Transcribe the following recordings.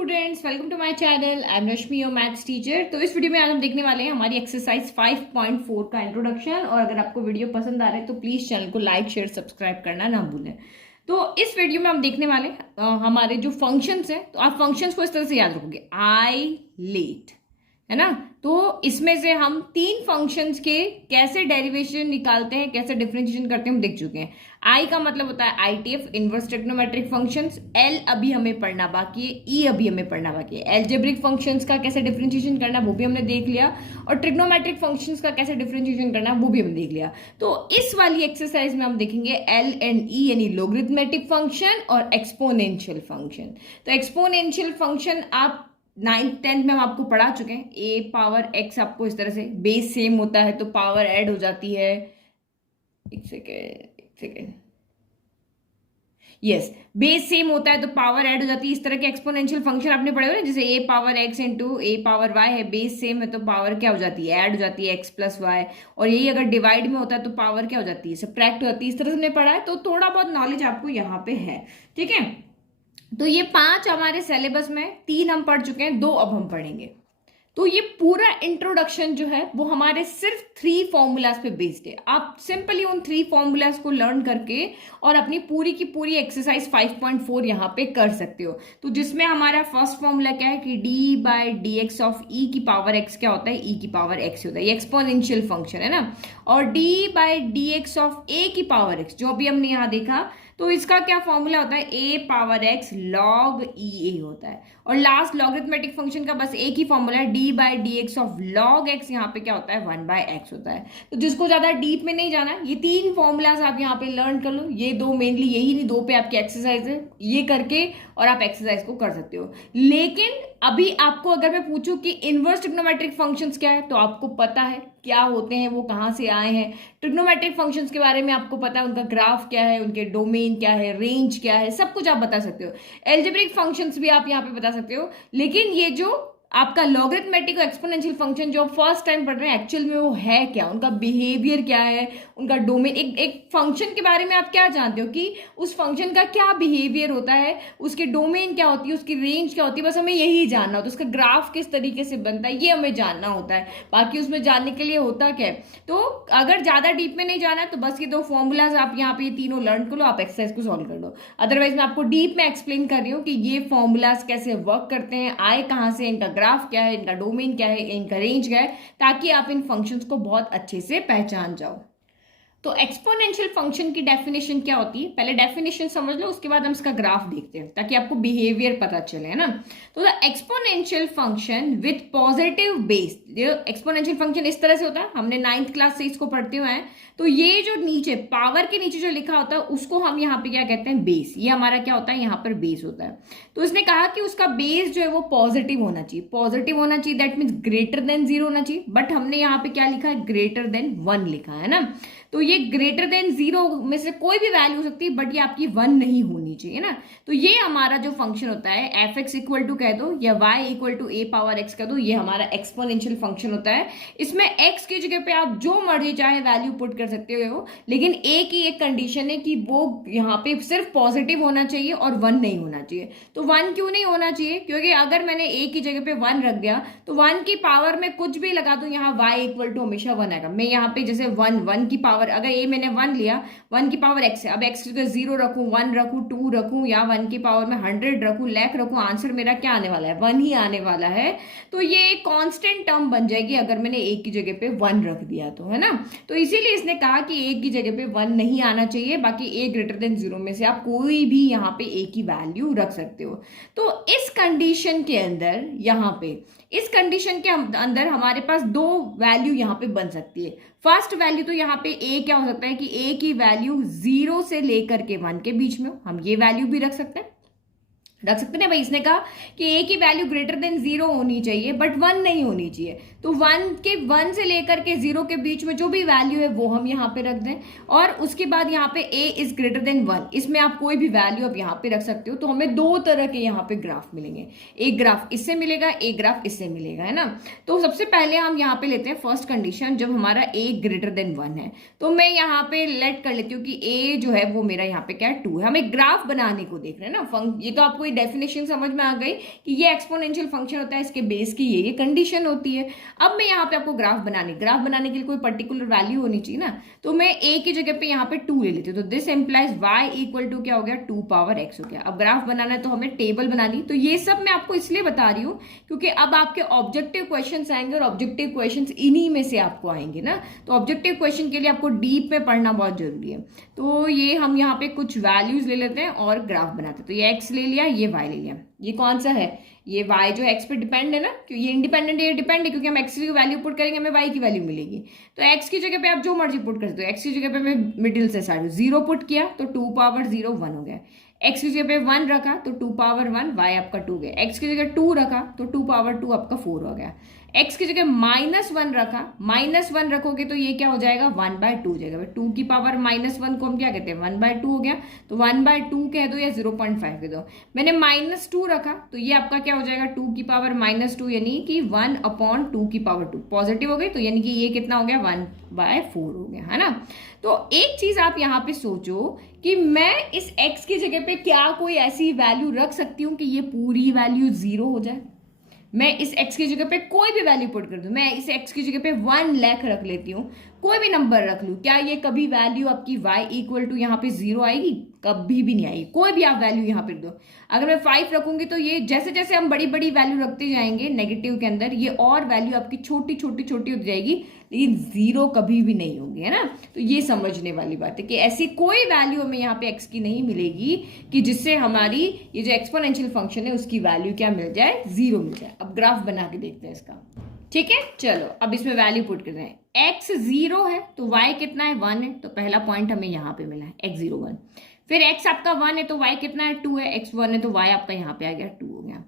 Students, welcome to my channel. I am Rashmi, your maths teacher. तो इस video में आज हम देखने वाले हैं हमारी एक्सरसाइज 5.4 का इंट्रोडक्शन। और अगर आपको वीडियो पसंद आ रहा है तो प्लीज चैनल को लाइक शेयर सब्सक्राइब करना ना भूलें। तो इस वीडियो में हम देखने वाले हमारे जो फंक्शंस हैं, तो आप फंक्शंस को इस तरह से याद रखोगे, आई लेट, है ना। तो इसमें से हम तीन फंक्शंस के कैसे डेरिवेशन निकालते हैं, कैसे डिफरेंशिएशन करते हैं, हम देख चुके हैं। आई का मतलब होता है ITF, inverse trigonometric functions. L अभी हमें पढ़ना बाकी है, ई अभी हमें पढ़ना बाकी है। एल्जेब्रिक फंक्शंस का कैसे डिफरेंशिएशन करना वो भी हमने देख लिया, और ट्रिग्नोमेट्रिक फंक्शंस का कैसे डिफरेंशिएशन करना वो भी हमने देख लिया। तो इस वाली एक्सरसाइज में हम देखेंगे एल एंड ई यानी लोगरिथमेटिक फंक्शन और एक्सपोनेंशियल फंक्शन। तो एक्सपोनेंशियल फंक्शन आप 9th-10th में हम आपको पढ़ा चुके हैं। ए पावर एक्स आपको इस तरह से बेस सेम होता है तो पावर ऐड हो जाती है। एक सेकेंड, यस, बेस सेम होता है तो पावर ऐड हो जाती है। इस तरह के एक्सपोनेंशियल फंक्शन आपने पढ़े हुए ना, जैसे ए पावर एक्स इंटू ए पावर वाई है, बेस सेम है तो पावर क्या हो जाती है, ऐड हो जाती है, एक्स प्लस वाई। और यही अगर डिवाइड में होता है तो पावर क्या हो जाती है, सब्ट्रैक्ट हो जाती है। इस तरह से हमने पढ़ा है, तो थोड़ा बहुत नॉलेज आपको यहाँ पे है, ठीक है। तो ये 5 हमारे सिलेबस में, 3 हम पढ़ चुके हैं, 2 अब हम पढ़ेंगे। तो ये पूरा इंट्रोडक्शन जो है वो हमारे सिर्फ 3 फॉर्मूलाज पे बेस्ड है। आप सिंपली उन 3 फॉर्मूलाज को लर्न करके और अपनी पूरी की पूरी एक्सरसाइज 5.4 यहाँ पे कर सकते हो। तो जिसमें हमारा फर्स्ट फॉर्मूला क्या है कि d by d x of e की पावर एक्स क्या होता है, ई की पावर एक्स होता है, ये एक्सपोनेंशियल फंक्शन है ना। और d by d x of a की पावर एक्स, जो अभी हमने यहाँ देखा, तो इसका क्या फॉर्मूला होता है, ए पावर एक्स लॉग ई ए होता है। और लास्ट लॉगरिथमेटिक फंक्शन का बस एक ही फॉर्मूला है, D by d x of log x, यहाँ पे क्या होता है, 1 बाय एक्स होता है। तो जिसको ज्यादा डीप में नहीं जाना, ये 3 फॉर्मूलाज आप यहाँ पे लर्न कर लो। ये 2 मेनली, यही नहीं 2 पे आपकी एक्सरसाइज है, ये करके और आप एक्सरसाइज को कर सकते हो। लेकिन अभी आपको अगर मैं पूछूं कि इनवर्स ट्रिग्नोमेट्रिक फंक्शंस क्या है, तो आपको पता है क्या होते हैं, वो कहाँ से आए हैं। ट्रिग्नोमेट्रिक फंक्शंस के बारे में आपको पता है, उनका ग्राफ क्या है, उनके डोमेन क्या है, रेंज क्या है, सब कुछ आप बता सकते हो। एल्जेब्रिक फंक्शंस भी आप यहाँ पे बता सकते हो। लेकिन ये जो आपका लॉगरिथमेटिक और एक्सपोनेंशियल फंक्शन जो फर्स्ट टाइम पढ़ रहे हैं, एक्चुअल में वो है क्या, उनका बिहेवियर क्या है, उनका डोमेन, एक फंक्शन के बारे में आप क्या जानते हो कि उस फंक्शन का क्या बिहेवियर होता है, उसके डोमेन क्या होती है, उसकी रेंज क्या होती है, बस हमें यही जानना होता है। उसका ग्राफ किस तरीके से बनता है, ये हमें जानना होता है। बाकी उसमें जानने के लिए होता क्या है। तो अगर ज्यादा डीप में नहीं जाना है तो बस ये 2 फॉर्मूलाज आप यहाँ पे, ये तीनों लर्न कर लो, आप एक्सरसाइज को सॉल्व कर लो। अदरवाइज मैं आपको डीप में एक्सप्लेन कर रही हूँ कि ये फॉर्मूलाज कैसे वर्क करते हैं, आए कहाँ से, इनका ग्राफ क्या है, इनका डोमेन क्या है, इनका रेंज क्या है, ताकि आप इन फंक्शंस को बहुत अच्छे से पहचान जाओ। तो एक्सपोनेंशियल फंक्शन की डेफिनेशन क्या होती है, पहले डेफिनेशन समझ लो, उसके बाद हम इसका ग्राफ देखते हैं ताकि आपको बिहेवियर पता चले, है ना। तो the exponential function with positive base, exponential function इस तरह से होता है, हमने 9th क्लास से इसको पढ़ते हुए हैं। तो ये जो नीचे पावर के नीचे जो लिखा होता है उसको हम यहाँ पे क्या कहते हैं, बेस। ये हमारा क्या होता है, यहाँ पर बेस होता है। तो इसने कहा कि उसका बेस जो है वो पॉजिटिव होना चाहिए, पॉजिटिव होना चाहिए, दैट मीन्स ग्रेटर देन 0 होना चाहिए। बट हमने यहाँ पे क्या लिखा है, ग्रेटर देन 1 लिखा है ना। तो ये ग्रेटर देन 0 में से कोई भी वैल्यू हो सकती है, बट ये आपकी 1 नहीं होनी चाहिए ना। तो ये हमारा जो फंक्शन होता है, एफ एक्स इक्वल टू कह दो या y equal to a power x कह दो, ये हमारा एक्सपोनेंशियल फंक्शन होता है। इसमें एक्स की जगह पे आप जो मर्जी चाहे वैल्यू पुट कर सकते हो, लेकिन ए की एक कंडीशन है कि वो यहाँ पे सिर्फ पॉजिटिव होना चाहिए और 1 नहीं होना चाहिए। तो 1 क्यों नहीं होना चाहिए, क्योंकि अगर मैंने ए की जगह पे 1 रख दिया तो 1 की पावर में कुछ भी लगा दूं, यहाँ वाई इक्वल टू हमेशा 1 आएगा। मैं यहाँ पे जैसे 1 की पावर, अगर ए मैंने 1 लिया, 1 की पावर एक्स है, अब एक्स की जगह 0 रखूं, 1 रखूं, 2 रखूं, या 1 की पावर में 100 रखूं, लाख रखूं, आंसर मेरा क्या आने वाला है, 1 ही आने वाला है। तो ये एक कांस्टेंट टर्म बन जाएगी अगर मैंने ए की जगह पे 1 रख दिया तो, है ना। तो इसीलिए इसने कहा कि ए की जगह पे 1 नहीं आना चाहिए, बाकी ए ग्रेटर देन 0 में से आप कोई भी यहाँ पे ए की वैल्यू रख सकते हो। तो इस कंडीशन के अंदर, यहाँ पे इस कंडीशन के अंदर हमारे पास 2 वैल्यू यहाँ पे बन सकती है। फर्स्ट वैल्यू तो यहाँ पे ए क्या हो सकता है कि ए की वैल्यू 0 से लेकर के 1 के बीच में, हम ये वैल्यू भी रख सकते हैं ना भाई। इसने कहा कि ए की वैल्यू ग्रेटर देन 0 होनी चाहिए बट 1 नहीं होनी चाहिए। तो 1 से लेकर के 0 के बीच में जो भी वैल्यू है वो हम यहाँ पे रख दें, और उसके बाद यहाँ पे a इज ग्रेटर देन 1, इसमें आप कोई भी वैल्यू आप यहाँ पे रख सकते हो। तो हमें 2 तरह के यहाँ पे ग्राफ मिलेंगे, एक ग्राफ इससे मिलेगा, एक ग्राफ इससे मिलेगा, है ना। तो सबसे पहले हम यहाँ पे लेते हैं फर्स्ट कंडीशन, जब हमारा a ग्रेटर देन 1 है। तो मैं यहाँ पे लेट कर लेती हूँ कि a जो है वो मेरा यहाँ पे क्या है, 2 है। हमें ग्राफ बनाने को देख रहे हैं ना, ये तो आपको कोई डेफिनेशन समझ में आ गई कि ये एक्सपोनेंशियल फंक्शन होता है, इसके बेस की ये कंडीशन होती है। अब मैं यहाँ पे आपको ग्राफ बनाने के लिए कोई पर्टिकुलर वैल्यू होनी चाहिए ना, तो मैं a की जगह पे यहाँ पे 2 ले लेती हूँ। तो this implies y equal to क्या हो गया, 2 पावर x हो गया। अब ग्राफ बनाना है तो हमें टेबल बनानी। तो ये सब मैं आपको इसलिए बता रही हूँ क्योंकि अब आपके ऑब्जेक्टिव क्वेश्चंस आएंगे और ऑब्जेक्टिव क्वेश्चंस इन्हीं में से आपको आएंगे ना। तो ऑब्जेक्टिव क्वेश्चन के लिए आपको डीप में पढ़ना बहुत जरूरी है। तो ये हम यहाँ पे कुछ वैल्यूज ले लेते हैं और ग्राफ बनाते हैं। तो ये x ले लिया, ये y ले लिया। ये कौन सा है, ये y जो x पे डिपेंड है ना, क्योंकि ये इंडिपेंडेंट है, ये डिपेंड है क्योंकि हम x की वैल्यू पुट करेंगे हमें y की वैल्यू मिलेगी। तो x की जगह पे आप जो मर्जी पुट कर सकते हो। x की जगह पे मैं मिडिल से साइड 0 पुट किया तो 2 पावर 0 1 हो गया। x की जगह पे 1 रखा तो 2 पावर 1 y आपका 2 गया। x की जगह 2 रखा तो 2 पावर 2 आपका 4 हो गया। x की जगह -1 रखा, -1 रखोगे तो ये क्या हो जाएगा, 1/2 हो जाएगा। 2 की पावर -1 को हम क्या कहते हैं, 1/2 हो गया। तो 1/2 कह दो या 0.5 कह दो। मैंने -2 रखा तो ये आपका क्या हो जाएगा, 2 की पावर -2 यानी कि 1/2 की पावर 2 पॉजिटिव हो गई। तो यानी कि ये कितना हो गया, 1/4 हो गया, है ना। तो एक चीज आप यहाँ पे सोचो कि मैं इस x की जगह पे क्या कोई ऐसी वैल्यू रख सकती हूँ कि ये पूरी वैल्यू 0 हो जाए। मैं इस x की जगह पे कोई भी वैल्यू पुट कर दूं, मैं इस x की जगह पे 1 लाख रख लेती हूँ, कोई भी नंबर रख लूं, क्या ये कभी वैल्यू आपकी y इक्वल टू यहाँ पे 0 आएगी, कभी भी नहीं आएगी। कोई भी आप वैल्यू यहाँ पे दो। अगर मैं 5 रखूंगी तो ये जैसे जैसे हम बड़ी बड़ी वैल्यू रखते जाएंगे नेगेटिव के अंदर, ये और वैल्यू आपकी छोटी छोटी छोटी होती जाएगी, लेकिन 0 कभी भी नहीं होगी, है ना। तो ये समझने वाली बात है कि ऐसी कोई वैल्यू हमें यहाँ पे x की नहीं मिलेगी कि जिससे हमारी ये जो एक्सपोनेंशियल फंक्शन है उसकी वैल्यू क्या मिल जाए, 0 मिल जाए। अब ग्राफ बना के देखते हैं इसका, ठीक है। चलो अब इसमें वैल्यू पुट करते हैं। x 0 है तो y कितना है, 1 है। तो पहला पॉइंट हमें यहाँ पे मिला है x 0 1। फिर x आपका 1 है तो y कितना है, 2 है। x 1 है तो y आपका यहाँ पे आ गया 2 हो गया।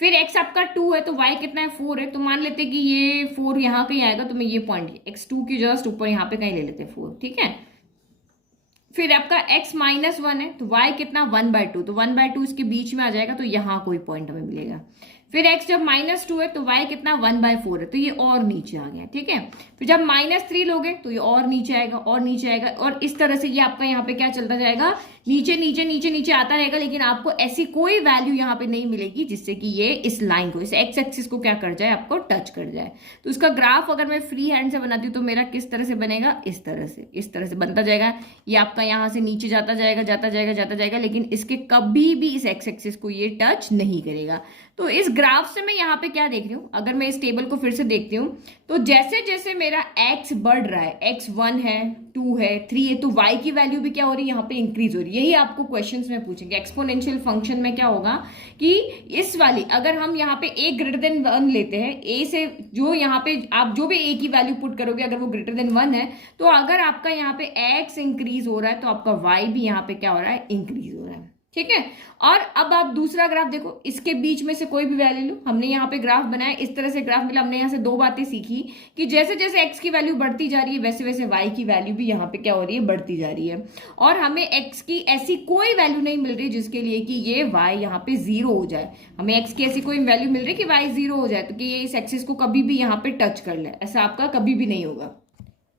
फिर x आपका 2 है तो y कितना है, 4 है। तो मान लेते हैं कि ये 4 यहाँ कहीं आएगा, तो मैं ये पॉइंट x 2 की जस्ट ऊपर यहाँ पे कहीं ले लेते हैं 4, ठीक है। फिर आपका x -1 है तो y कितना, 1/2। तो 1/2 इसके बीच में आ जाएगा, तो यहाँ कोई पॉइंट हमें मिलेगा। फिर x जब -2 है तो y कितना, 1/4 है। तो ये और नीचे आ गया, ठीक है। फिर जब -3 लोगे तो ये और नीचे आएगा, और नीचे आएगा, और इस तरह से ये आपका यहाँ पे क्या चलता जाएगा, नीचे नीचे नीचे नीचे आता रहेगा। लेकिन आपको ऐसी कोई वैल्यू यहाँ पे नहीं मिलेगी जिससे कि ये इस लाइन को, इस x एक्सिस को क्या कर जाए, आपको टच कर जाए। तो इसका ग्राफ अगर मैं फ्री हैंड से बनाती हूँ तो मेरा किस तरह से बनेगा, इस तरह से बनता जाएगा। ये आपका यहाँ से नीचे जाता जाएगा, जाता जाएगा, जाता जाएगा, लेकिन इसके कभी भी इस x एक्सिस को ये टच नहीं करेगा। तो इस ग्राफ से मैं यहाँ पे क्या देख रही हूँ, अगर मैं इस टेबल को फिर से देखती हूँ तो जैसे जैसे मेरा x बढ़ रहा है, x 1 है, 2 है, 3 है, तो y की वैल्यू भी क्या हो रही है, यहाँ पे इंक्रीज हो रही है। यही आपको क्वेश्चंस में पूछेंगे। एक्सपोनेंशियल फंक्शन में क्या होगा कि इस वाली, अगर हम यहाँ पे a ग्रेटर देन 1 लेते हैं, a से जो यहाँ पे आप जो भी a की वैल्यू पुट करोगे अगर वो ग्रेटर देन 1 है, तो अगर आपका यहाँ पे x इंक्रीज हो रहा है तो आपका y भी यहाँ पे क्या हो रहा है, इंक्रीज हो रहा है, ठीक है। और अब आप दूसरा ग्राफ देखो, इसके बीच में से कोई भी वैल्यू लो। हमने यहाँ पे ग्राफ बनाया, इस तरह से ग्राफ मिला। हमने यहाँ से 2 बातें सीखी कि जैसे जैसे x की वैल्यू बढ़ती जा रही है वैसे वैसे y की वैल्यू भी यहाँ पे क्या हो रही है, बढ़ती जा रही है। और हमें x की ऐसी कोई वैल्यू नहीं मिल रही जिसके लिए कि ये y यहाँ पे 0 हो जाए। हमें x की ऐसी कोई वैल्यू मिल रही है कि y 0 हो जाए, तो कि ये इस एक्सिस को कभी भी यहाँ पे टच कर ले, ऐसा आपका कभी भी नहीं होगा,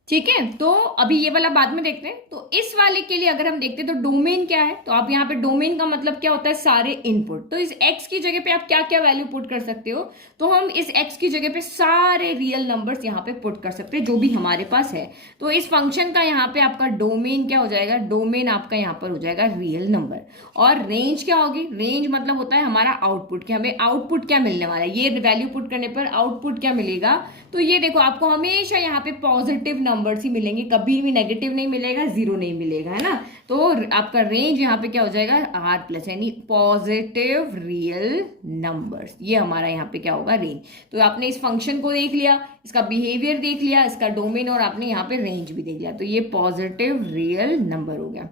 ठीक है। तो अभी ये वाला बाद में देखते हैं। तो इस वाले के लिए अगर हम देखते हैं तो डोमेन क्या है, तो आप यहाँ पे डोमेन का मतलब क्या होता है, सारे इनपुट। तो इस x की जगह पे आप क्या क्या वैल्यू पुट कर सकते हो, तो हम इस x की जगह पे सारे रियल नंबर्स यहाँ पे पुट कर सकते हैं जो भी हमारे पास है। तो इस फंक्शन का यहाँ पे आपका डोमेन क्या हो जाएगा, डोमेन आपका यहाँ पर हो जाएगा रियल नंबर। और रेंज क्या होगी, रेंज मतलब होता है हमारा आउटपुट, कि हमें आउटपुट क्या मिलने वाला है, ये वैल्यू पुट करने पर आउटपुट क्या मिलेगा। तो ये देखो आपको हमेशा यहाँ पे पॉजिटिव नंबर्स ही मिलेंगे, कभी भी नेगेटिव नहीं मिलेगा, 0 नहीं मिलेगा, है ना। तो आपका रेंज यहाँ पे क्या हो जाएगा, R+ यानी पॉजिटिव रियल नंबर्स। ये हमारा यहाँ पे क्या होगा, रेंज। तो आपने इस फंक्शन को देख लिया, इसका बिहेवियर देख लिया, इसका डोमेन, और आपने यहाँ पे रेंज भी देख लिया। तो ये पॉजिटिव रियल नंबर हो गया।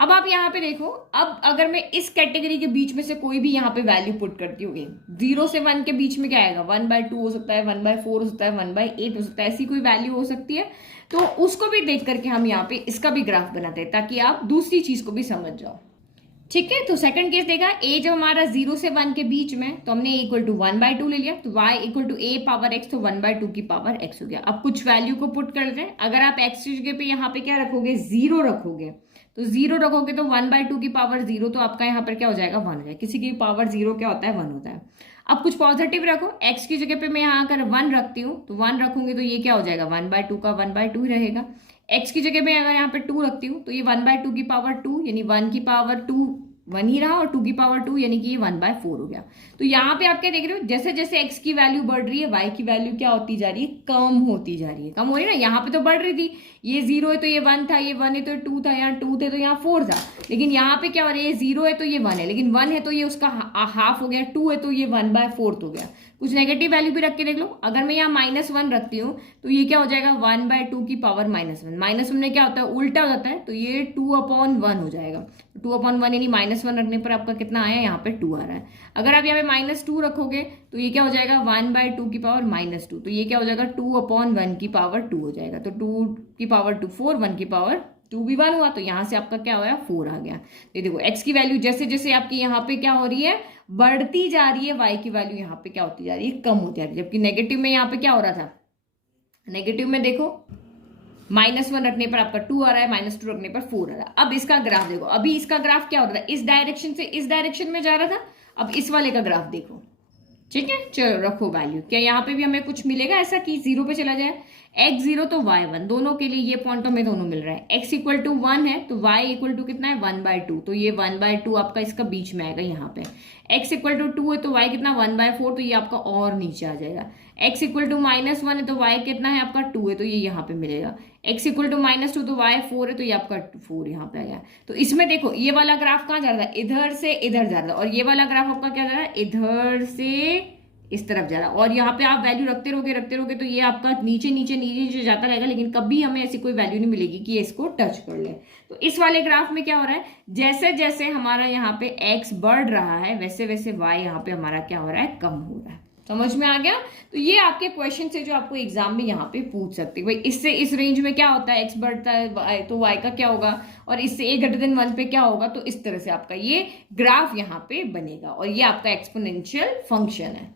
अब आप यहाँ पे देखो, अब अगर मैं इस कैटेगरी के बीच में से कोई भी यहाँ पे वैल्यू पुट करती हूँ, 0 से 1 के बीच में क्या आएगा, 1/2 हो सकता है, 1/4 हो सकता है, 1/8 हो सकता है, ऐसी कोई वैल्यू हो सकती है। तो उसको भी देख करके हम यहाँ पे इसका भी ग्राफ बनाते हैं ताकि आप दूसरी चीज को भी समझ जाओ, ठीक है। तो सेकंड केस देखा, a जब हमारा 0 से 1 के बीच में, तो हमने a = 1/2 ले लिया, तो y = a पावर x, तो 1/2 की पावर x हो गया। अब कुछ वैल्यू को पुट कर दें। अगर आप x की जगह पे यहाँ पे क्या रखोगे, 0 रखोगे, तो 0 रखोगे तो 1/2 की पावर 0, तो आपका यहाँ पर क्या हो जाएगा 1 हो जाएगा। किसी की पावर 0 क्या होता है 1 होता है। अब कुछ पॉजिटिव रखो, x की जगह पे मैं यहाँ अगर 1 रखती हूँ तो 1 रखूंगी तो ये क्या हो जाएगा 1/2 का 1/2 ही रहेगा। x की जगह पे अगर यहाँ पे 2 रखती हूँ तो ये 1/2 की पावर 2 यानी 1 की पावर 2 1 ही रहा, और 2 की पावर 2 यानी कि ये 1/4 हो गया। तो यहाँ पे आप क्या देख रहे हो, जैसे जैसे x की वैल्यू बढ़ रही है y की वैल्यू क्या होती जा रही है, कम होती जा रही है। कम हो रही है ना, यहाँ पे तो बढ़ रही थी, ये 0 है तो ये 1 था, ये 1 है तो 2 था, यहाँ 2 थे तो यहाँ 4 था। लेकिन यहाँ पे क्या हो रहा है, ये 0 है तो ये 1 है, लेकिन 1 है तो ये उसका हाफ हो गया, 2 है तो ये 1/4 हो गया। कुछ नेगेटिव वैल्यू भी रख के देख लो, अगर मैं यहाँ -1 रखती हूँ तो ये क्या हो जाएगा 1/2 की पावर -1। -1 में क्या होता है, उल्टा हो जाता है, तो ये 2/1 हो जाएगा। 2/1 यानी -1 रखने पर आपका कितना आया, यहाँ पे 2 आ रहा है। अगर आप यहाँ पे -2 रखोगे तो ये क्या हो जाएगा 1/2 की पावर -2, तो ये क्या हो जाएगा 2/1 की पावर 2 हो जाएगा। तो 2 की पावर 2 4, 1 की पावर 2 भी 1 हुआ, तो यहाँ से आपका क्या हुआ 4 आ गया। ये देखो x की वैल्यू जैसे जैसे आपकी यहाँ पे क्या हो रही है, बढ़ती जा रही है, y की वैल्यू यहाँ पे क्या होती जा रही है, कम होती जा रही है। जबकि नेगेटिव में यहाँ पे क्या हो रहा था, नेगेटिव में देखो -1 रखने पर आपका 2 आ रहा है, -2 रखने पर 4 आ रहा है। अब इसका ग्राफ देखो, अभी इसका ग्राफ क्या हो रहा था, इस डायरेक्शन से इस डायरेक्शन में जा रहा था। अब इस वाले का ग्राफ देखो, ठीक है। चलो रखो वैल्यू, क्या यहाँ पे भी हमें कुछ मिलेगा ऐसा कि 0 पे चला जाए। x 0 तो y 1, दोनों के लिए ये पॉइंट हमें दोनों मिल रहा है। x इक्वल टू 1 है तो y इक्वल टू कितना है 1/2, तो ये 1/2 आपका इसका बीच में आएगा यहाँ पे। x इक्वल टू 2 है तो y कितना 1/4, तो ये आपका और नीचे आ जाएगा। x इक्वल टू -1 है तो y कितना है आपका 2 है, तो ये यहाँ पे मिलेगा। x इक्वल टू -2 तो y 4 है, तो ये आपका 4 यहाँ पे आया। तो इसमें देखो ये वाला ग्राफ कहाँ जा रहा है, इधर से इधर जा रहा है, और ये वाला ग्राफ आपका क्या जा रहा है, इधर से इस तरफ जा रहा है। और यहाँ पे आप वैल्यू रखते रहोगे तो ये आपका नीचे नीचे नीचे नीचे जाता रहेगा, लेकिन कभी हमें ऐसी कोई वैल्यू नहीं मिलेगी कि ये इसको टच कर ले। तो इस वाले ग्राफ में क्या हो रहा है, जैसे जैसे हमारा यहाँ पे x बढ़ रहा है वैसे वैसे y यहाँ पे हमारा क्या हो रहा है, कम हो रहा है। समझ में आ गया। तो ये आपके क्वेश्चन से जो आपको एग्जाम में यहाँ पे पूछ सकते हैं, भाई इससे इस रेंज में क्या होता है, x बढ़ता है तो y का क्या होगा, और इससे a > 1 पे क्या होगा। तो इस तरह से आपका ये ग्राफ यहाँ पे बनेगा, और ये आपका एक्सपोनेंशियल फंक्शन है।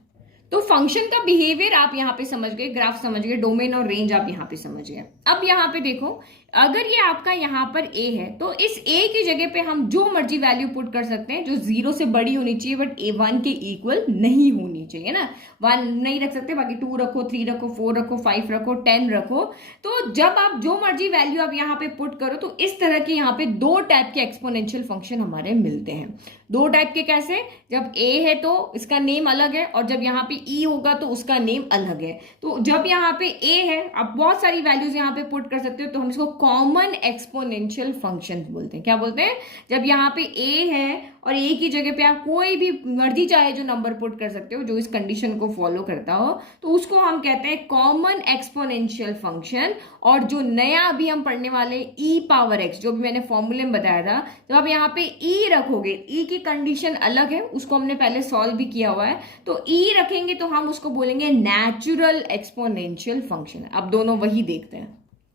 तो फंक्शन का बिहेवियर आप यहाँ पे समझ गए, ग्राफ समझ गए, डोमेन और रेंज आप यहाँ पे समझ गए। अब यहाँ पे देखो, अगर ये आपका यहाँ पर a है तो इस a की जगह पे हम जो मर्जी वैल्यू पुट कर सकते हैं, जो 0 से बड़ी होनी चाहिए बट a 1 के इक्वल नहीं होनी चाहिए ना। 1 नहीं रख सकते, बाकी 2 रखो, 3 रखो, 4 रखो, 5 रखो, 10 रखो। तो जब आप जो मर्जी वैल्यू आप यहाँ पे पुट करो तो इस तरह के यहाँ पे 2 टाइप के एक्सपोनेंशियल फंक्शन हमारे मिलते हैं। 2 टाइप के कैसे, जब a है तो इसका नेम अलग है, और जब यहाँ पे e होगा तो उसका नेम अलग है। तो जब यहाँ पे a है, आप बहुत सारी वैल्यूज यहाँ पे पुट कर सकते हो, तो हम इसको कॉमन एक्सपोनेंशियल फंक्शन बोलते हैं। क्या बोलते हैं, जब यहाँ पे a है और a की जगह पे आप कोई भी मर्जी चाहे जो नंबर पुट कर सकते हो जो इस कंडीशन को फॉलो करता हो, तो उसको हम कहते हैं कॉमन एक्सपोनेंशियल फंक्शन। और जो नया अभी हम पढ़ने वाले e पावर x, जो भी मैंने फॉर्मूले में बताया था, जब आप यहाँ पे e रखोगे, e की कंडीशन अलग है, उसको हमने पहले सॉल्व भी किया हुआ है, तो e रखेंगे तो हम उसको बोलेंगे नेचुरल एक्सपोनेंशियल फंक्शन। अब दोनों वही देखते हैं,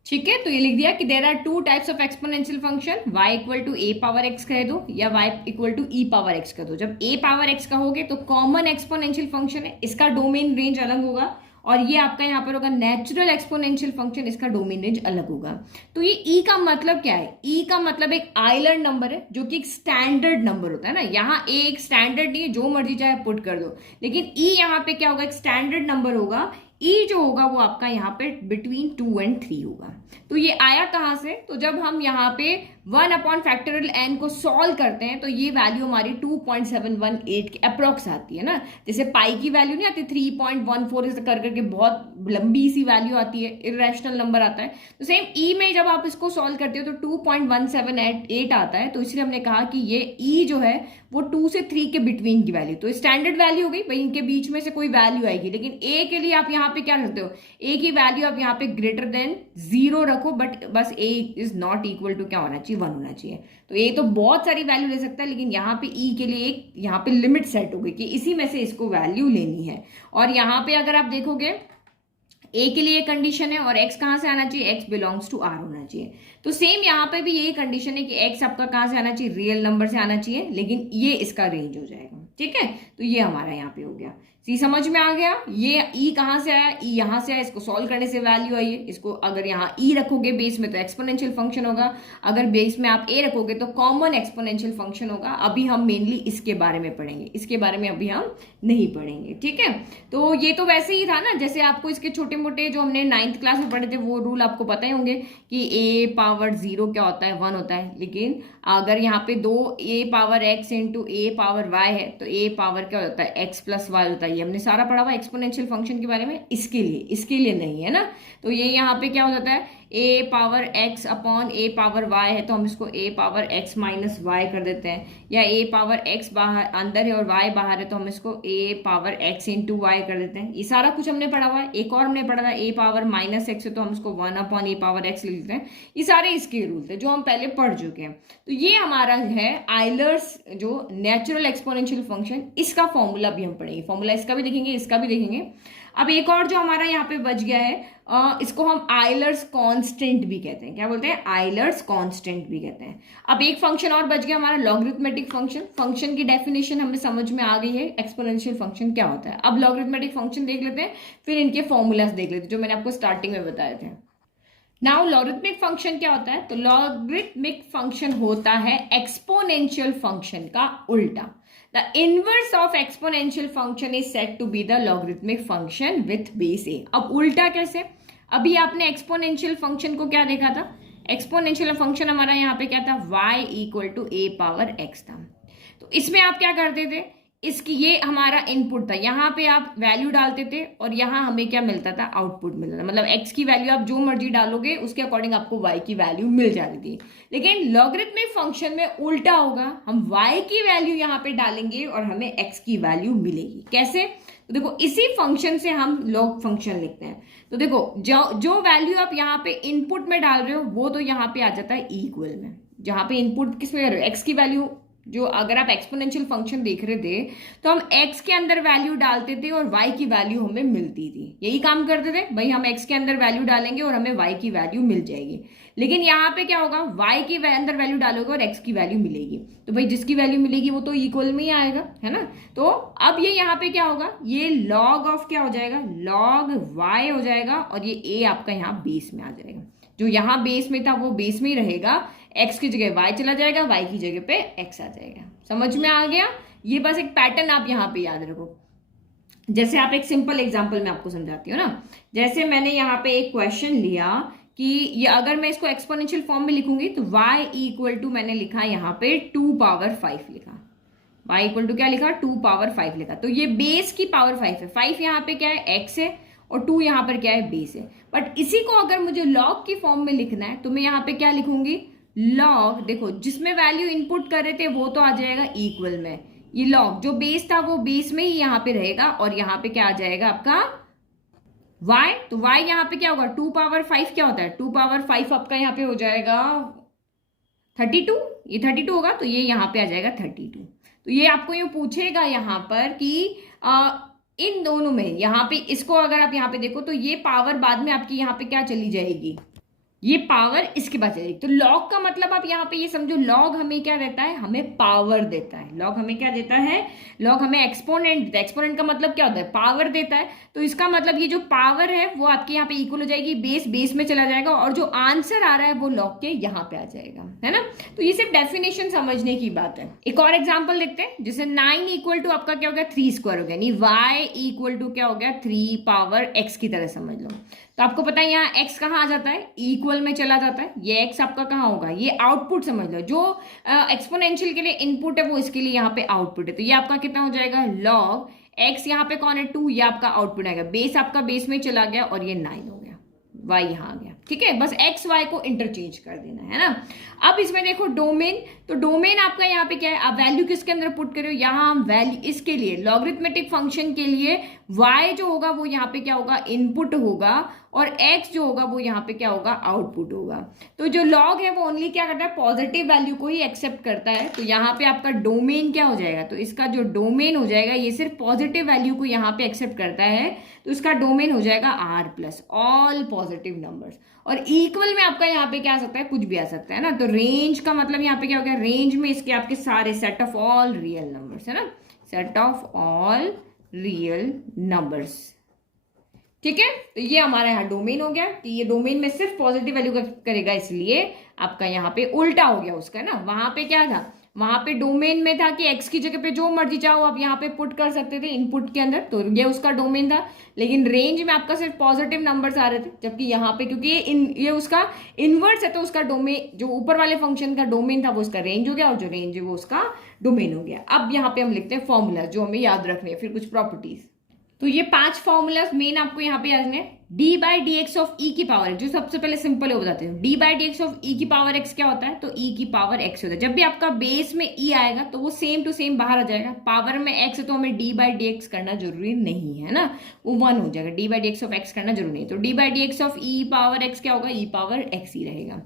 ठीक है। तो ये लिख दिया कि there are 2 types of exponential function, y equal to a power x कह दो या y equal to e power x कह दो। जब a पावर x कहोगे तो कॉमन एक्सपोनेंशियल फंक्शन है, इसका डोमेन रेंज अलग होगा, और ये आपका यहाँ पर होगा नेचुरल एक्सपोनेंशियल फंक्शन, इसका डोमेन रेंज अलग होगा। तो ये e का मतलब क्या है, e का मतलब एक आइलैंड नंबर है, जो कि एक स्टैंडर्ड नंबर होता है ना। यहाँ a एक स्टैंडर्ड नहीं है, जो मर्जी चाहे पुट कर दो, लेकिन e यहाँ पे क्या होगा, एक स्टैंडर्ड नंबर होगा। e जो होगा वो आपका यहाँ पे बिटवीन 2 और 3 होगा। तो ये आया कहाँ से, तो जब हम यहाँ पे 1/n को सॉल्व करते हैं तो ये वैल्यू हमारी 2.718 के अप्रॉक्स आती है ना। जैसे पाई की वैल्यू नहीं आती 3.14 इसे कर करके बहुत लंबी सी वैल्यू आती है, इरेशनल नंबर आता है। तो सेम e में जब आप इसको सॉल्व करते हो तो 2.178 आता है। तो इसलिए हमने कहा कि ये e जो है वो 2 से 3 के बिटवीन की वैल्यू, तो स्टैंडर्ड वैल्यू हो गई भाई, इनके बीच में से कोई वैल्यू आएगी। लेकिन a के लिए आप यहाँ पे क्या रखते हो, a की वैल्यू आप यहाँ पे ग्रेटर देन 0 रखो, बट बस a is not equal to क्या होना चाहिए, 1 होना चाहिए। तो a तो बहुत सारी वैल्यू ले सकता है, लेकिन यहाँ पे e के लिए एक यहाँ पे लिमिट सेट हो गई कि इसी में से इसको वैल्यू लेनी है। और यहाँ पे अगर आप देखोगे a के लिए कंडीशन है, और x कहाँ से आना चाहिए, x बिलोंग्स टू r होना चाहिए। तो सेम यहाँ पे भी यही कंडीशन है कि x आपका कहाँ से आना चाहिए, रियल नंबर से आना चाहिए, लेकिन ये इसका रेंज हो जाएगा, ठीक है। तो ये हमारा यहाँ पे हो गया। सी समझ में आ गया। ये ई कहाँ से आया, ई यहाँ से आया, इसको सॉल्व करने से वैल्यू आई है। इसको अगर यहाँ ई रखोगे बेस में तो एक्सपोनेंशियल फंक्शन होगा, अगर बेस में आप ए रखोगे तो कॉमन एक्सपोनेंशियल फंक्शन होगा। अभी हम मेनली इसके बारे में पढ़ेंगे, इसके बारे में अभी हम नहीं पढ़ेंगे, ठीक है। तो ये तो वैसे ही था ना, जैसे आपको इसके छोटे मोटे जो हमने 9th क्लास में पढ़े थे वो रूल आपको पता ही होंगे कि ए पावर 0 क्या होता है, 1 होता है। लेकिन अगर यहाँ पे दो ए पावर एक्स इंटू ए पावर वाई है तो ए पावर क्या होता है, एक्स प्लस वाई होता है। ये हमने सारा पढ़ा हुआ एक्सपोनेंशियल फंक्शन के बारे में, इसके लिए नहीं है ना। तो ये यहाँ पे क्या हो जाता है, ए पावर एक्स अपॉन ए पावर वाई है तो हम इसको ए पावर एक्स माइनस वाई कर देते हैं, या ए पावर एक्स बाहर अंदर है और वाई बाहर है तो हम इसको ए पावर एक्स इंटू वाई कर देते हैं। ये सारा कुछ हमने पढ़ा हुआ है। एक और हमने पढ़ा था ए पावर माइनस एक्स है तो हम इसको 1 अपॉन ए पावर एक्स लिख देते हैं। ये सारे इसके रूल थे जो हम पहले पढ़ चुके हैं। तो ये हमारा है आइलर्स जो नेचुरल एक्सपोनेंशियल फंक्शन, इसका फॉर्मूला भी हम पढ़ेंगे। फॉर्मूला इसका भी देखेंगे, इसका भी देखेंगे। अब एक और जो हमारा यहाँ पे बच गया है, इसको हम आइलर्स कांस्टेंट भी कहते हैं। क्या बोलते हैं, आइलर्स कांस्टेंट भी कहते हैं। अब एक फंक्शन और बच गया हमारा, लॉगरिथमेटिक फंक्शन। फंक्शन की डेफिनेशन हमें समझ में आ गई है, एक्सपोनेंशियल फंक्शन क्या होता है। अब लॉगरिथमेटिक फंक्शन देख लेते हैं, फिर इनके फॉर्मूलाज देख लेते हैं जो मैंने आपको स्टार्टिंग में बताए थे। नाउ लॉगरिथमिक फंक्शन क्या होता है, तो लॉगरिथमिक फंक्शन होता है एक्सपोनेंशियल फंक्शन का उल्टा। The inverse of exponential function is said to be the logarithmic function with base a। अब उल्टा कैसे, अभी आपने एक्सपोनेंशियल फंक्शन को क्या देखा था, एक्सपोनेंशियल फंक्शन हमारा यहाँ पे क्या था, y equal to a power x था। तो इसमें आप क्या करते थे, इसकी ये हमारा इनपुट था, यहाँ पे आप वैल्यू डालते थे और यहाँ हमें क्या मिलता था, आउटपुट मिलता था। मतलब x की वैल्यू आप जो मर्जी डालोगे उसके अकॉर्डिंग आपको y की वैल्यू मिल जाती थी। लेकिन लॉगरिथमिक फंक्शन में उल्टा होगा, हम y की वैल्यू यहाँ पे डालेंगे और हमें x की वैल्यू मिलेगी। कैसे, तो देखो इसी फंक्शन से हम लॉग फंक्शन लिखते हैं। तो देखो जो वैल्यू आप यहाँ पे इनपुट में डाल रहे हो वो तो यहाँ पे आ जाता है इक्वल में। जहाँ पे इनपुट किस में कर रहे हो, x की वैल्यू, जो अगर आप एक्सपोनेंशियल फंक्शन देख रहे थे तो हम x के अंदर वैल्यू डालते थे और y की वैल्यू हमें मिलती थी। यही काम करते थे भाई, हम x के अंदर वैल्यू डालेंगे और हमें y की वैल्यू मिल जाएगी। लेकिन यहाँ पे क्या होगा, y के अंदर वैल्यू डालोगे और x की वैल्यू मिलेगी। तो भाई जिसकी वैल्यू मिलेगी वो तो इक्वल में ही आएगा, है ना। तो अब ये यहाँ पे क्या होगा, ये लॉग ऑफ क्या हो जाएगा, लॉग y हो जाएगा और ये a आपका यहाँ बेस में आ जाएगा। जो यहाँ बेस में था वो बेस में ही रहेगा, x की जगह y चला जाएगा, y की जगह पे x आ जाएगा। समझ में आ गया। ये बस एक पैटर्न आप यहाँ पे याद रखो। जैसे आप एक सिंपल एग्जांपल में आपको समझाती हूँ ना, जैसे मैंने यहाँ पे एक क्वेश्चन लिया कि ये अगर मैं इसको एक्सपोनेंशियल फॉर्म में लिखूंगी तो y इक्वल टू मैंने लिखा यहाँ पे 2 पावर 5 लिखा, y इक्वल टू क्या लिखा, 2 पावर 5 लिखा। तो ये बेस की पावर 5 है, 5 यहाँ पे क्या है, x है और 2 यहाँ पर क्या है, बेस है। बट इसी को अगर मुझे लॉग की फॉर्म में लिखना है तो मैं यहाँ पे क्या लिखूंगी, लॉग, देखो जिसमें वैल्यू इनपुट कर रहे थे वो तो आ जाएगा इक्वल में, ये लॉग जो बेस था वो बेस में ही यहाँ पे रहेगा और यहाँ पे क्या आ जाएगा आपका y। तो y यहाँ पे क्या होगा, 2 पावर 5 क्या होता है, 2 पावर 5 आपका यहाँ पे हो जाएगा 32, ये 32 होगा तो ये यहाँ पे आ जाएगा 32। तो ये आपको ये पूछेगा यहाँ पर कि इन दोनों में, यहाँ पे इसको अगर आप यहाँ पे देखो तो ये पावर बाद में आपकी यहाँ पे क्या चली जाएगी, ये पावर इसके बाद चलेगी। तो लॉग का मतलब आप यहाँ पे ये समझो, लॉग हमें क्या देता है, हमें पावर देता है। लॉग हमें क्या देता है, लॉग हमें एक्सपोनेंट देता है। एक्सपोनेंट का मतलब क्या होता है, पावर देता है। तो इसका मतलब ये जो पावर है वो आपके यहाँ पे इक्वल हो जाएगी, बेस में चला जाएगा और जो आंसर आ रहा है वो लॉग के यहाँ पे आ जाएगा, है ना। तो ये सिर्फ डेफिनेशन समझने की बात है। एक और एग्जाम्पल देखते हैं, जैसे 9 इक्वल टू आपका क्या हो गया, 3 स्क्वायर हो गया, यानी y इक्वल टू क्या हो गया, 3 पावर x की तरह समझ लो। तो आपको पता है यहाँ x कहाँ आ जाता है, इक्वल में चला जाता है। ये x आपका कहाँ होगा, ये आउटपुट समझ लो, जो एक्सपोनेंशियल के लिए इनपुट है वो इसके लिए यहाँ पे आउटपुट है। तो ये आपका कितना हो जाएगा, लॉग x यहाँ पे कौन है, 2, ये आपका आउटपुट आएगा, बेस आपका बेस में चला गया और ये 9 हो गया, y यहाँ आ गया। ठीक है, बस x y को इंटरचेंज कर देना है ना। अब इसमें देखो डोमेन, तो डोमेन आपका यहाँ पे क्या है, आप वैल्यू किसके अंदर पुट कर रहे हो, यहाँ हम वैल्यू इसके लिए लॉगरिथमेटिक फंक्शन के लिए y जो होगा वो यहाँ पे क्या होगा, इनपुट होगा और x जो होगा वो यहाँ पे क्या होगा, आउटपुट होगा। तो जो लॉग है वो ओनली क्या करता है, पॉजिटिव वैल्यू को ही एक्सेप्ट करता है। तो यहाँ पे आपका डोमेन क्या हो जाएगा, तो इसका जो डोमेन हो जाएगा ये सिर्फ पॉजिटिव वैल्यू को यहाँ पे एक्सेप्ट करता है। तो इसका डोमेन हो जाएगा r plus all positive numbers. और इक्वल में आपका यहाँ पे क्या आ सकता है, कुछ भी आ सकता है ना। तो रेंज का मतलब यहाँ पे क्या हो गया, रेंज में इसके आपके सारे set of all real numbers है ना, set of all real numbers. ठीक है, तो ये हमारा यहाँ डोमेन हो गया कि ये डोमेन में सिर्फ पॉजिटिव वैल्यू करेगा, इसलिए आपका यहाँ पे उल्टा हो गया उसका ना। वहां पे क्या था, वहां पे डोमेन में था कि x की जगह पे जो मर्जी चाहो आप यहाँ पे पुट कर सकते थे इनपुट के अंदर, तो ये उसका डोमेन था। लेकिन रेंज में आपका सिर्फ पॉजिटिव नंबर्स आ रहे थे, जबकि यहाँ पे क्योंकि ये उसका इनवर्स है, तो उसका डोमेन जो ऊपर वाले फंक्शन का डोमेन था वो उसका रेंज हो गया, और जो रेंज है वो उसका डोमेन हो गया। अब यहाँ पे हम लिखते हैं फॉर्मूला जो हमें याद रखने हैं, फिर कुछ प्रॉपर्टीज। तो ये 5 फॉर्मूलाज मेन आपको यहाँ पे याद रखने हैं। D by d x of e की पावर एक्स, जो सबसे पहले सिंपल है वो बताते हैं। D by d x of e की पावर एक्स क्या होता है, तो ई की पावर एक्स होता है। जब भी आपका बेस में ई आएगा तो वो सेम टू सेम बाहर आ जाएगा। पावर में एक्स है तो हमें डी बाई डी एक्स करना जरूरी नहीं है ना, वो 1 हो जाएगा। D by d x of x करना जरूरी नहीं, तो D by d x of E power x क्या होगा, ई पावर एक्स ही रहेगा।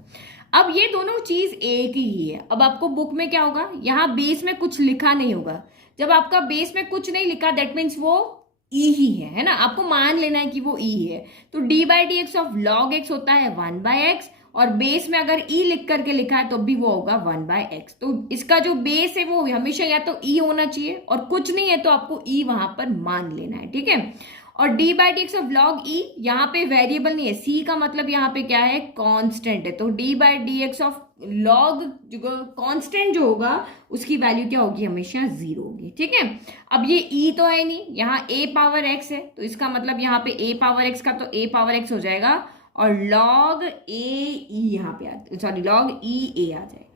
अब ये दोनों चीज एक ही है। अब आपको बुक में क्या होगा, यहाँ बेस में कुछ लिखा नहीं होगा। जब आपका बेस में कुछ नहीं लिखा दैट मीन्स वो ई ही है ना, आपको मान लेना है कि वो ई है। तो D by d x of log x होता है 1 बाय एक्स, और बेस में अगर ई लिख करके लिखा है तो भी वो होगा 1 बाय एक्स। तो इसका जो बेस है वो हमेशा या तो ई होना चाहिए, और कुछ नहीं है तो आपको ई वहां पर मान लेना है। ठीक है, और d by d x of log e, यहाँ पे वेरिएबल नहीं है, सी का मतलब यहाँ पे क्या है, कांस्टेंट है। तो D by d x of log जो कांस्टेंट जो होगा उसकी वैल्यू क्या होगी, हमेशा 0 होगी। ठीक है, अब ये ई तो है नहीं, यहाँ ए पावर एक्स है, तो इसका मतलब यहाँ पे ए पावर एक्स का तो ए पावर एक्स हो जाएगा, और लॉग ए ई यहाँ पे सॉरी लॉग ई ए आ जाएगा।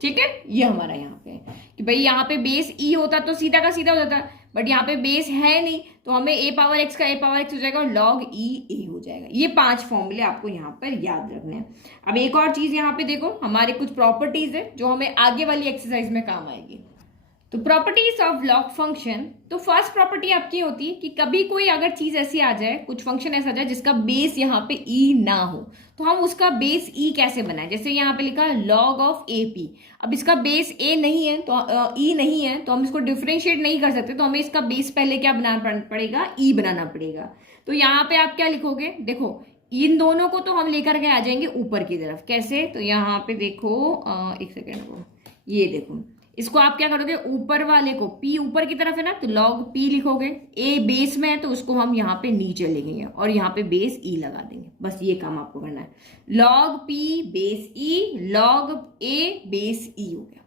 ठीक है, ये हमारा यहाँ पे कि भाई यहाँ पे बेस ई होता तो सीधा का सीधा हो जाता, बट यहाँ पे बेस है नहीं तो हमें ए पावर एक्स का ए पावर एक्स हो जाएगा और लॉग ई ए हो जाएगा। ये 5 फॉर्मूले आपको यहाँ पर याद रखने हैं। अब एक और चीज यहाँ पे देखो, हमारे कुछ प्रॉपर्टीज है जो हमें आगे वाली एक्सरसाइज में काम आएगी। तो प्रॉपर्टीज ऑफ लॉग फंक्शन, तो फर्स्ट प्रॉपर्टी आपकी होती है कि कभी कोई अगर चीज ऐसी आ जाए, कुछ फंक्शन ऐसा आ जाए जिसका बेस यहाँ पे ई ना हो, तो हम उसका बेस ई कैसे बनाए। जैसे यहाँ पे लिखा है लॉग ऑफ ए पी, अब इसका बेस ए नहीं है तो ई नहीं है तो हम इसको डिफ्रेंशिएट नहीं कर सकते, तो हमें इसका बेस पहले क्या बनाना पड़ेगा, ई बनाना पड़ेगा। तो यहाँ पे आप क्या लिखोगे, देखो इन दोनों को तो हम लेकर के आ जाएंगे ऊपर की तरफ। कैसे, तो यहाँ पे देखो एक सेकेंड को, ये देखो इसको आप क्या करोगे, ऊपर वाले को पी ऊपर की तरफ है ना, तो लॉग पी लिखोगे। ए बेस में है तो उसको हम यहाँ पे नीचे लिखेंगे और यहाँ पे बेस ई लगा देंगे। बस ये काम आपको करना है, लॉग पी बेस ई, लॉग ए बेस ई हो गया।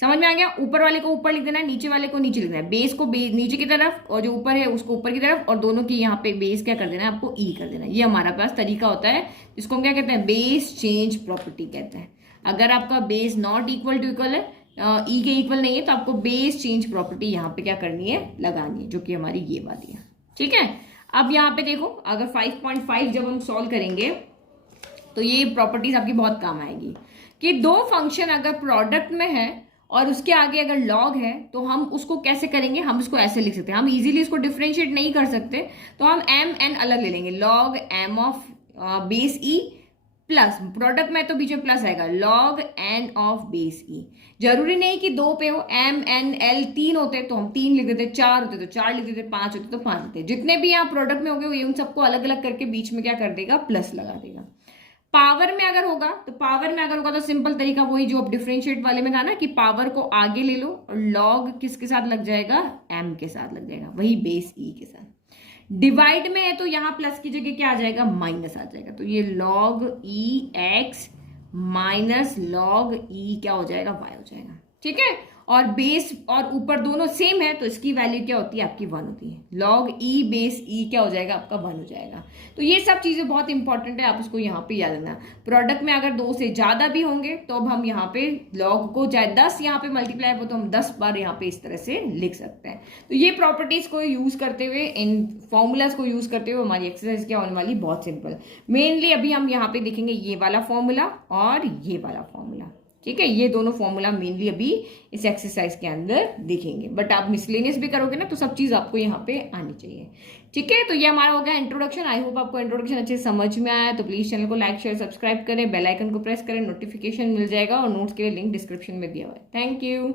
समझ में आ गया, ऊपर वाले को ऊपर लिख देना है, नीचे वाले को नीचे लिखना है, बेस को नीचे की तरफ और जो ऊपर है उसको ऊपर की तरफ, और दोनों की यहाँ पे बेस क्या कर देना है, आपको ई कर देना है। ये हमारा पास तरीका होता है जिसको हम क्या कहते हैं, बेस चेंज प्रॉपर्टी कहते हैं। अगर आपका base not equal to equal है, ई के इक्वल नहीं है, तो आपको बेस चेंज प्रॉपर्टी यहाँ पे क्या करनी है, लगानी है, जो कि हमारी ये वाली है। ठीक है, अब यहाँ पे देखो अगर 5.5 जब हम सॉल्व करेंगे तो ये प्रॉपर्टीज आपकी बहुत काम आएगी कि दो फंक्शन अगर प्रोडक्ट में है और उसके आगे अगर लॉग है तो हम उसको कैसे करेंगे, हम इसको ऐसे लिख सकते हैं। हम इजीली इसको डिफरेंशिएट नहीं कर सकते तो हम एम एन अलग ले लेंगे, log m of base e plus, product में तो बीच में प्लस आएगा, log n of base e. जरूरी नहीं कि 2 पे हो, एम एन एल 3 होते तो हम 3 लिख देते, 4 होते तो 4 लिख देते, 5 होते तो 5 होते। जितने भी यहाँ प्रोडक्ट में हो गए उन सबको अलग अलग करके बीच में क्या कर देगा, प्लस लगा देगा। पावर में अगर होगा तो सिंपल तरीका वही जो अब डिफरेंशिएट वाले में था ना, कि पावर को आगे ले लो और लॉग किसके साथ लग जाएगा, एम के साथ लग जाएगा, वही बेस ई के साथ। डिवाइड में है तो यहाँ प्लस की जगह क्या आ जाएगा, माइनस आ जाएगा, तो ये लॉग ई एक्स माइनस लॉग ई क्या हो जाएगा, वाई हो जाएगा। ठीक है, और बेस और ऊपर दोनों सेम है तो इसकी वैल्यू क्या होती है, आपकी 1 होती है। लॉग ई बेस ई क्या हो जाएगा, आपका 1 हो जाएगा। तो ये सब चीजें बहुत इंपॉर्टेंट है, आप उसको यहाँ पे याद रखना। प्रोडक्ट में अगर 2 से ज्यादा भी होंगे तो अब हम यहाँ पे लॉग को चाहे 10 यहाँ पे मल्टीप्लाई हो तो हम 10 बार यहाँ पे इस तरह से लिख सकते हैं। तो ये प्रॉपर्टीज को यूज करते हुए, इन फॉर्मूलाज को यूज करते हुए हमारी एक्सरसाइज क्या होने वाली, बहुत सिंपल। मेनली अभी हम यहाँ पे देखेंगे ये वाला फॉर्मूला और ये वाला फॉर्मूला। ठीक है, ये दोनों फॉर्मूला मेनली अभी इस एक्सरसाइज के अंदर देखेंगे, बट आप मिसलेनियस भी करोगे ना तो सब चीज आपको यहाँ पे आनी चाहिए। ठीक है, तो ये हमारा हो गया इंट्रोडक्शन। आई होप आपको इंट्रोडक्शन अच्छे से समझ में आया। तो प्लीज चैनल को लाइक शेयर सब्सक्राइब करें, बेल आइकन को प्रेस करें, नोटिफिकेशन मिल जाएगा, और नोट्स के लिए लिंक डिस्क्रिप्शन में दिया हुआ है। Thank you.